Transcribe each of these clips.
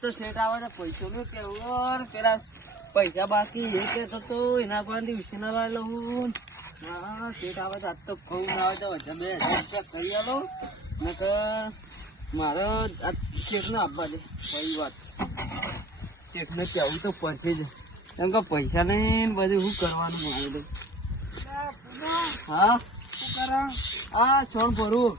તો શેઠ આવે ને પૈસો નું કેવું પેલા પૈસા બાકી એ કેતો તો એના પર ઉછીના લાવી લઉં. હા શેઠ આવે તો આજ તો ઘઉં ના આવે તો 2,000 કરી આલો નકર મારે આ શેઠ ને આપવા દે. કઈ વાત શેઠ ને કેવું તો પડશે જ કેમ કે પૈસા નહીં બધું શું કરવાનું મારે. હા શું કરો? હા છોડ ભરું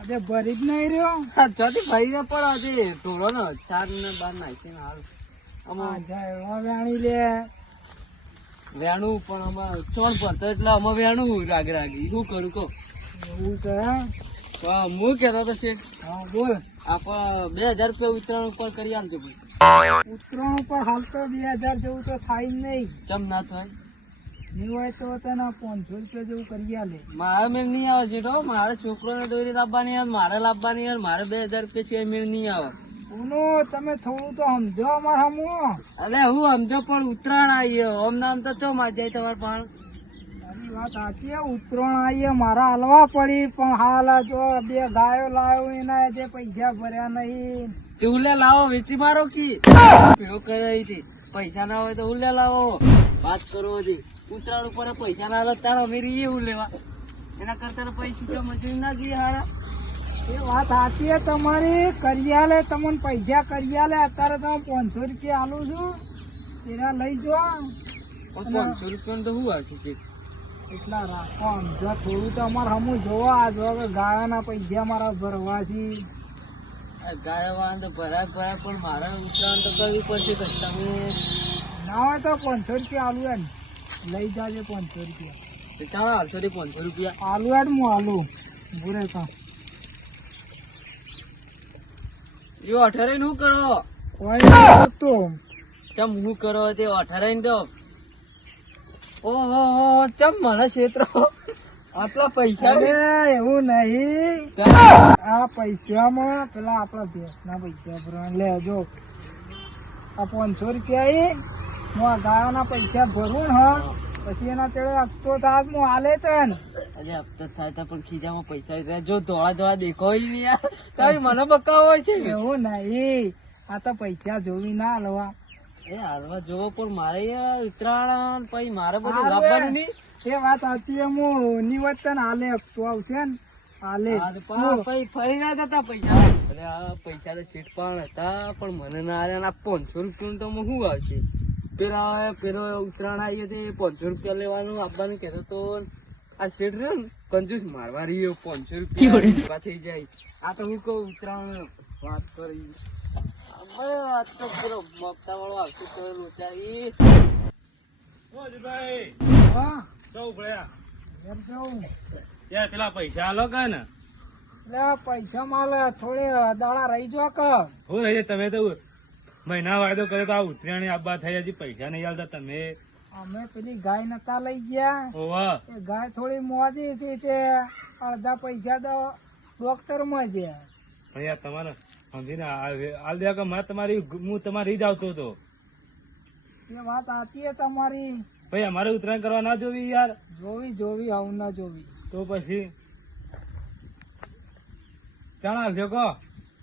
આજે ભરી જ નહીં રહ્યો. ચોથી ભરી ને પણ આજે થોડો ને 4 ને 12 નાખી ને હાલ વેણી લે વેણું પણ અમે છોડ ભરતો એટલે અમે વેણું રાગી શું કરું કહો. એવું છે હું કેતો તો છે. હા બોલ. આપડે 2,000 રૂપિયા ઉત્તરાયણ ઉપર કરી આલજો ભાઈ. ઉત્તરાયણ ઉપર હાલ તો 2,000 જેવું તો થાય નહીં. કેમ ના થાય? નહીં હોય તો તને 500 રૂપિયા જેવું કરી આલે. મારે મેળ નહીં આવે જેઠો. મારે છોકરો ને દોરી લાવવાની આવે, મારે લાવવાની આવે, મારે 2,000 રૂપિયા છે મેળ નહીં આવે. તમે થોડું તો સમજો અમારે હમુ. અરે હું સમજો પણ ઉત્તરાયણ આવીએ ઓમ નામ તો ચો માં જાય તમારે પણ. તારી વાત સાચી. ઉત્તરાયણ આવીએ મારા હાલવા પડી પણ હાલ જો 2 ગાયો લાવ્યો એના જે પૈસા ભર્યા નહીં. ઉલે લાવો વેચી મારો કી ભેગો કરે પૈસા ના હોય તો ઉલે લાવો. વાત કરો હતી ઉત્તરાયણ ઉપર પૈસા ના હાલત તારા અમીરી એવું લેવા એના કરતા પૈસા મજૂરી ના જઈએ હારા. એ વાત સાચી તમારી. કરિયાલે તમને પૈસા કરિયાલે અત્યારે તમે 500 રૂપિયા આલું છું એના લઈ જો. 500 રૂપિયા તો શું આવશે છે એટલા રાખો સમજો થોડું તો અમારે હમું જોવો. આ જો ગાયાના પૈસા મારા ભરવા છે. ગાયા તો ભરાય પણ મારે ઉત્તરાયણ તો કરવી પડશે. તમે ના હોય તો 500 રૂપિયા આલુ એમ લઈ જાજે. 500 રૂપિયા ચાલો હાલશો 500 રૂપિયા આલુ એડ હું આલુ ભૂરે કા. જો 18 નું કરો તો ચમ હું કરો તે 18 દો. ઓહો ચમ મને ક્ષેત્ર આટલા પૈસા એવું નહીં. આ પૈસામાં પેલા આપડા ભેંસ ના પૈસા ભરવા લેજો. આ 500 રૂપિયા હું આ ગાયો ના પૈસા ભરું ને પછી એના ચડે હપ્તો થાય હું હાલે તો ને. અરે હપ્તો થાય તો પણ ખીજામાં પૈસા જો ધોળા દેખાય તારી મને બકાવ હોય છે. એવું નહીં આ તો પૈસા જોવી ના હાલવા. એ હાલવા જોવો પણ મારે ઉત્તરાયણ પછી મારે બધું લાવવાનું નહીં. એ વાત હતી હું નિવર્તન હાલે હપ્તો આવશે ને હાલે ફરી ના થતા પૈસા. અરે આ પૈસા તો શેઠ પણ હતા પણ મને ના હાલ્યા. 500 રૂપિયા તો શું આવશે. પેલો ઉત્તરાયણ આવી હતી 500 રૂપિયા લેવાનું આપવાનું કેતો તો આ શેઠ રહ્યો ને કંજૂસ મારવા રહ્યો. 500 રૂપિયા થઈ જાય. આ તો હું કહું ઉત્તરાયણ વાત કરી વાત તો પેલો મગતા વાળો આવશે તો લોચારી. હા પેલા પૈસા આલો કે ને પૈસા માલ થોડે દાડા રહી જો કે હું રહી. તમે તો મહિના વાયદો કર્યો તો આ ઉતરાયણ આબા થઈ હજી પૈસા નહીં આલતા તમે. અમે પેલી ગાય નતા લઈ ગયા. એ ગાય થોડી મોદી હતી તે અડધા પૈસા તો ડોક્ટર માં છે. પણ યાર તમારે સમજીને હાલ દે કે મારે તમારી હું તમારી જ આવતો હતો. એ વાત સાચી તમારી. ભાઈ અમારે ઉત્તરાયણ કરવા ના જોવી યાર. જોવી આવું ના જોવી તો પછી ચાણા આવજો કહો.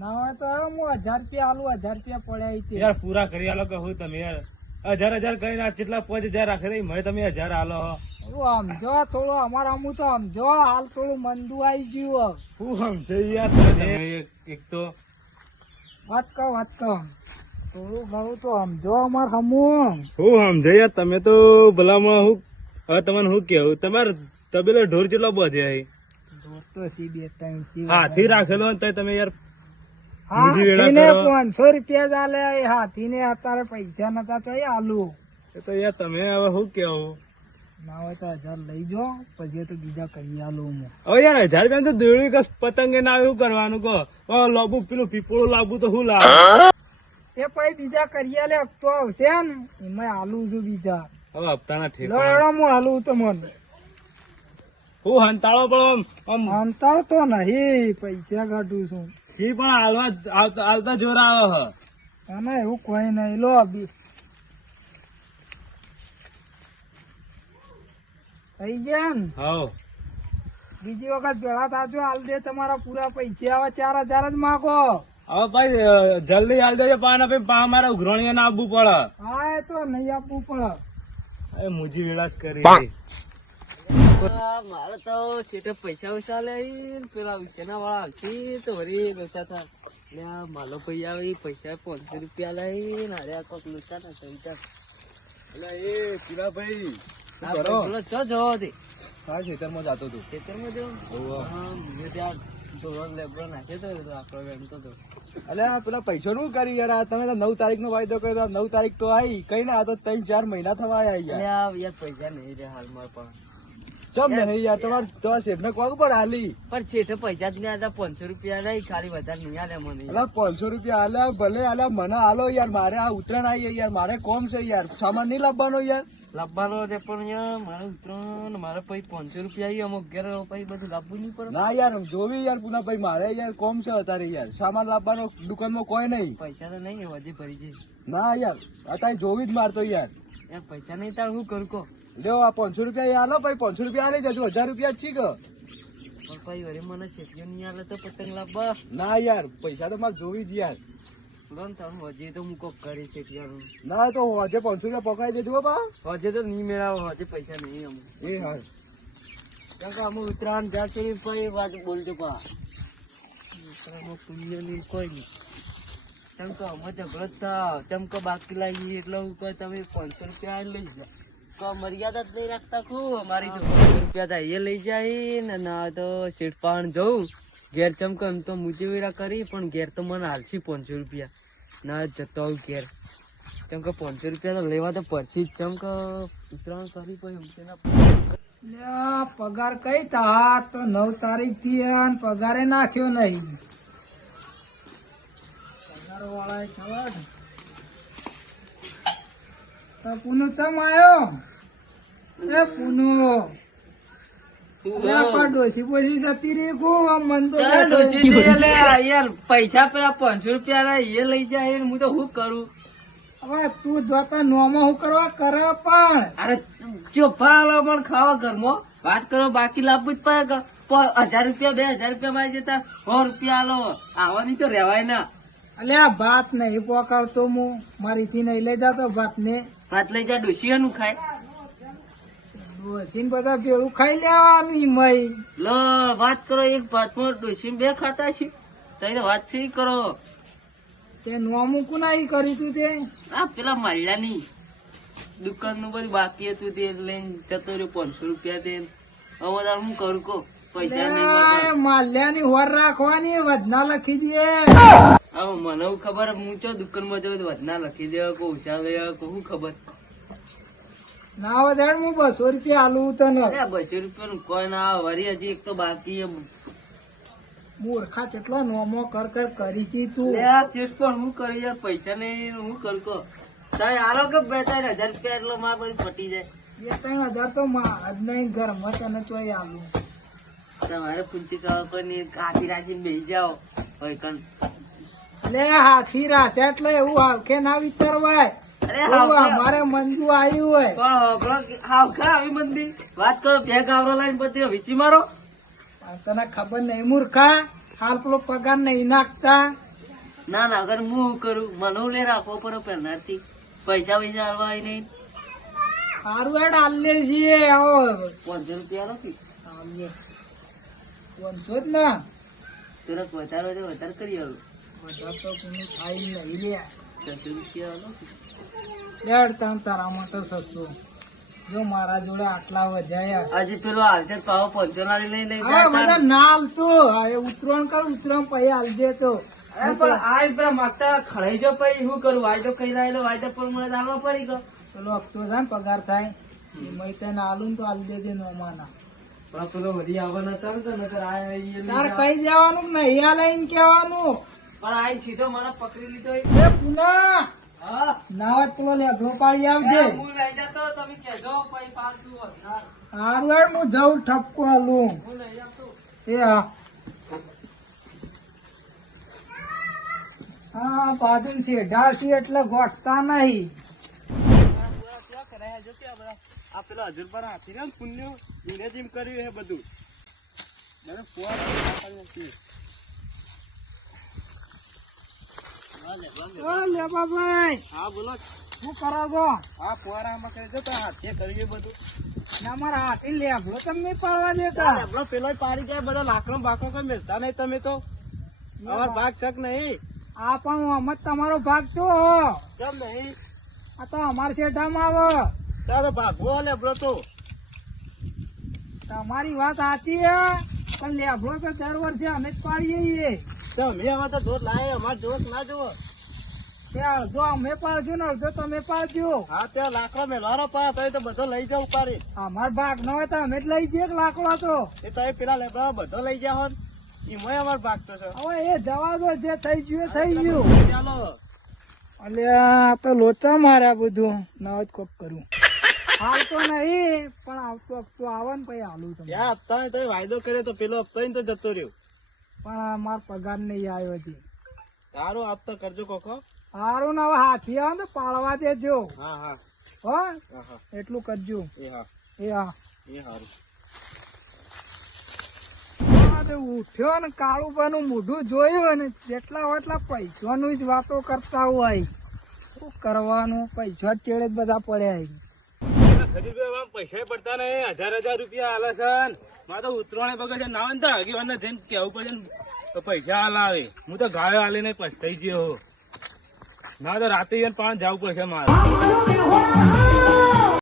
ના હોય તો હું 1000 રૂપિયા આલું. 1000 રૂપિયા પડ્યા યાર પૂરા કરી આલો કે હું તમે યાર 1000 કરીને કેટલા 5000 રાખે મેં તમે 1000 આલો. સમજો થોડું અમારા અમુક તો સમજો હાલ થોડું મંદુ આવી ગયું. હું સમજો યાર એક તો વાત કહો થોડું ઘણું તો સમજો અમારે હમું. હું સમજો યાર તમે તો ભલામાં હું હવે તમને શું કેવું. તમારે તબેલો ઢોર કેટલો બધે ઢોર તો 2-3 હાથી રાખેલો તમે યાર 500 રૂપિયા ચાલે. હાથી ને અત્યારે પૈસા નતા તો આલુ. એ તો યાર તમે હવે શું કેવું. ના હોય તો 1000 લઈ જાઓ પછી તો બીજા કરી આલુ. હવે યાર 1000 રૂપિયા તો દોડી કે પતંગે ના શું કરવાનું કહો. લાવુ પેલું પીપળું લાવવું તો શું લાવ. એ પછી બીજા કરી આલે હપ્તો આવશે ને એમાં આલુ છું બીજા. હવે હપ્તાના ઠેકા હું આલુ તમને. હું હંતાળો પણ હંતાળો તો નહીં પૈસા કાઢું છું. એ પણ હાલતા જોર આવે હ. એવું કોઈ નહીં લો થઈ ગયા ને. બીજી વખત ભેળા થાજો હાલ દે તમારા પૂરા પૈસા આવે 4000 જ માગો. હવે ભાઈ જલ્દી હાલ દેજો પાન આપે પા મારે ઉઘરાણીઓ ના આપવું પડે. હા એ તો નહીં આપવું પડે. એ મુજી વેળા જ કરી. મારે તો છેટે પૈસા ઉસા લઈ પેલા ઉસેના વાળા આવતી તો વળી લોચા થા એટલે માલો ભાઈ આવે પૈસા 500 રૂપિયા લઈને અરે કોક લોચા ના થઈ જા. એટલે એ પીલા ભાઈ આ પેલો ચો જવો દે હા ખેતરમાં જાતો હતો. ખેતરમાં જો હા મેં ત્યાં ધોરણ લેબરો નાખ્યો તો આપણો એમ તો એટલે પેલા પૈસા નું કરી યાર આ તમે તો 9 તારીખ નો વાયદો કર્યો 9 તારીખ તો આવી કઈ ને આ તો 3-4 મહિના થવા આવ્યા યાર. યાર પૈસા નહીં રે હાલમાં પણ ચમ નહીં યાર તમારા શેઠ ને કોક પણ હાલી પણ છેઠે પૈસા જ નહીં આતા 500 રૂપિયા નહીં ખાલી વધારે નહીં આલે મને. એટલે 500 રૂપિયા હાલ્યા ભલે હાલ્યા મને હાલો યાર મારે આ ઉત્તરાયણ આવી યાર મારે કોમ છે યાર સામાન નહીં લાવવાનો યાર. લાવવાનો છે પણ યાર મારે ઉતરણ મારે પછી 500 રૂપિયા આવી અમુક ઘેર પછી બધું લાવવું નહીં પડે. ના યાર જોવી યાર પુના ભાઈ મારે યાર કોમ છે અત્યારે યાર સામાન લાવવાનો દુકાનમાં કોઈ નહીં. પૈસા તો નહીં હજી ભરી જઈશ. ના યાર અત્યારે જોવી જ મારતો યાર. યાર પૈસા નહીં તાર શું કરું કો લ્યો આ 500 રૂપિયા હાલો ભાઈ 500 રૂપિયા હાલી જજો 1000 રૂપિયા જ છી કે પણ પછી વળી મને છેટીઓ નહીં આલે તો પતંગ લાવવા. ના યાર પૈસા તો મારે જોવી જ યાર. લોન તારું હજી તો હું કોક કરી છેટીયાનું. ના તો હજે 500 રૂપિયા પકડાઈ દેજો બા. હજી તો નહીં મેળાવો હજી પૈસા નહીં અમુક. એ હા કેમ કે અમે ઉત્તરાયણ જ્યાં છે પછી વાત બોલજો પા ઉત્તરાયણમાં પુણ્યની કોઈ નહીં. કેમ કે અમે ઝઘડો જ થાવ કેમ કે બાકી લાવીએ એટલે હું કહું તમે 500 રૂપિયા લઈ જાઓ તો મર્યાદા જ નહીં રાખતા ખૂબ અમારી તો 500 રૂપિયા થાય એ લઈ જાય ને ના તો શેઠ પાણ જવું ઘેર ચમકે એમ તો મુજવેરા કરી પણ ઘેર તો મને હાલશી 500 રૂપિયા ના જતો આવું ઘેર કેમ કે 500 રૂપિયા તો લેવા તો પછી જ કેમ કે ઉત્તરાયણ કરી પછી પગાર કઈ તા તો 9 તારીખ થી પગારે નાખ્યો નહીં. પગાર વાળા ખબર તો પુનુ ચમ આવ્યો એ પુનુ પૈસા પેલા 500 રૂપિયા એ લઈ જાય હું તો શું કરું હવે તું જોતા નોમાં હું કરવા કરે પણ અરે ચોફા પણ ખાવા ઘરમાં વાત કરો બાકી લાવવું જ પડે 1000 રૂપિયા 2000 રૂપિયા માં જતા 100 રૂપિયા આલો આવવાની તો રેવાય ના. અલ્યા ભાત નહીં પોકાવતો હું મારીથી નહીં લઈ જતો ભાત ને ભાત લઈ જા ડોસી નું ખાય ડોસી બધા ભેળું ખાઈ લેવાનું મય લો વાત કરો એક ભાતમાં ડોસી 2 ખાતા છે તઈને વાત થી કરો તે નોમું કુનાઈ કર્યું તું તે આ પેલા માલ્યાની દુકાન નું બધું બાકી હતું તે લઈને જતો રહ્યો 500 રૂપિયા દે હવે તાર હું કરું કો પૈસા નહીં માલ્યાની હોર રાખવાની વધના લખી દે. હવે મને ખબર હું ચો દુકાન માં જવું વધના લખી દે કો ઉછા દે કો શું ખબર ના વધારે હું 200 રૂપિયા આલું તને 200 રૂપિયા નું કોઈ ના વરી હજી એક તો બાકી મૂર્ખા કેટલો નોમો કર કરી તું ચેટ પણ હું કરી યાર પૈસા નહીં હું કર કો તારે આલો કે 2-3 હજાર રૂપિયા એટલો માર બધું પટી જાય 2-3 હજાર તો આજ નહીં ઘરમાં તને ચોઈ આલું તમારે પૂંચી કોઈ હાથી રાખીને બેસી જાઓ એટલે હાથી રાખે એટલે એવું હાવખે ના વિચારવાય. અમારે મંદુ આવ્યું હોય પણ હાવખા આવી મંદી વાત કરો 2 ગાવરો લાઈન બધી વીચી મારો તને ખબર નહીં મૂર્ખા હાલ પેલો પગાર નહીં નાખતા. ના ના અગર હું કરું મને લે રાખવો પડે પહેલાથી પૈસા હાલવા નહીં સારું હેડ હાલે છીએ આવો 500 રૂપિયા નથી 500 જ ના તુરંત વધારે વધારે કરી આવું વધારે તો કોઈ થાય નહીં લે 600 રૂપિયા તારા માટે સસ્તું જો મારા જોડે આટલા વધ્યા હજી પેલો આવશે પાવો 500 ના લઈ બધા નાલ તો ઉતરણ કર ઉતરણ પછી હાલજે તો પણ આ પેલા માગતા ખડાઈ જો પછી શું કરું વાયદો કઈ રહેલો વાયદો પણ મને હાલવા પડી ગયો પેલો હપ્તો થાય ને પગાર થાય મેં તને હાલું તો હાલ દેજે નોમાના પણ પેલો વધી આવવાના હતા ને નકર તાર કઈ જવાનું નહીં આ લઈને કેવાનું પણ આ સીધો મને પકડી લીધો એ પુના નાવત પેલો લેબડો પાડી આવજે હું લઈ જતો તમે કેજો પછી પાછું સારું યાર હું જઉં ઠપકો હાલું હું લઈ આવતો એ હા બાજુ શેઢા છે એટલે ગોઠતા નહીં આ પેલા 1000 રૂપિયા હાથી ને પુણ્ય એને જેમ કર્યું હે બધું મને ફોન ઓ લેબાભાઈ, હા બોલો. શું કરો છો? હા ફુવારામાં કરી દો તો હાથે કર્યું બધું. ના, મારા હાથી લેબડો તમને પાડવા દેતા. આપણો પેલો પાડી જાય બધા લાકડો બાકડો કઈ મિલતા નહીં તમે તો. અમાર ભાગ શક નહીં. આ પણ અમે તમારો ભાગ શું હો? કેમ નહીં? આ તો અમારા શેઠામાં આવો. તારો ભાગવો લેબડો તો. તમારી વાત સાચી હે, પણ લેબડો તો દર વર્ષે અમે જ પાડીએ છીએ. તો અમે આમાં તો જોત લાય અમાર જોત ના જોવો. તે અડધો અમે પાડજો ને અડધો તમે પાડજો. હા ત્યાં લાકડો મેલવાનો પા તો બધો લઈ જાવ ઉપાડી. અમાર ભાગ ન હોય તો અમે જ લઈ જઈએ કે લાકડો તો. એ તો પેલા લેબડા બધો લઈ જાવ હોત એમાંય અમાર ભાગ તો છે. હવે એ જવા દો, જે થઈ ગયું એ થઈ ગયું. ચાલો અલ્યા આ તો લોચા માર્યા બધું. ના જ કોક કરું. હાલ તો નહીં, પણ આવતો હપ્તો આવે ને પછી હાલું તમને. ત્યાં હપ્તા તો વાયદો કર્યો તો પેલો હપ્તો તો જતો રહ્યો. પણ મારો પગાર નહીં આવ્યો હજી. સારું આપતો કરજો કોકો. સારું ને હવે હાથી આવે ને તો પાડવા દેજો. હા હા હો, હા હા એટલું કરજો. એ હા એ હા. એ સારું. આ તો ઉઠ્યો ને કાળુબાનું મોઢું જોયું ને જેટલા એટલા પૈસાનું જ વાતો કરતા હોય. શું કરવાનું, પૈસા જ ચેડે જ બધા પડ્યા. પૈસા પડતા નહીં, 1000 રૂપિયા હાલે છે. મારે તો ઉતરવાને બગડે છે ના ને આગેવાને જઈને કેવું પડે ને તો પૈસા હાલ આવે. હું તો ગાયો હાલીને પછતાઈ ગયો. ના તો રાતે પાણી જવું પડશે મારે.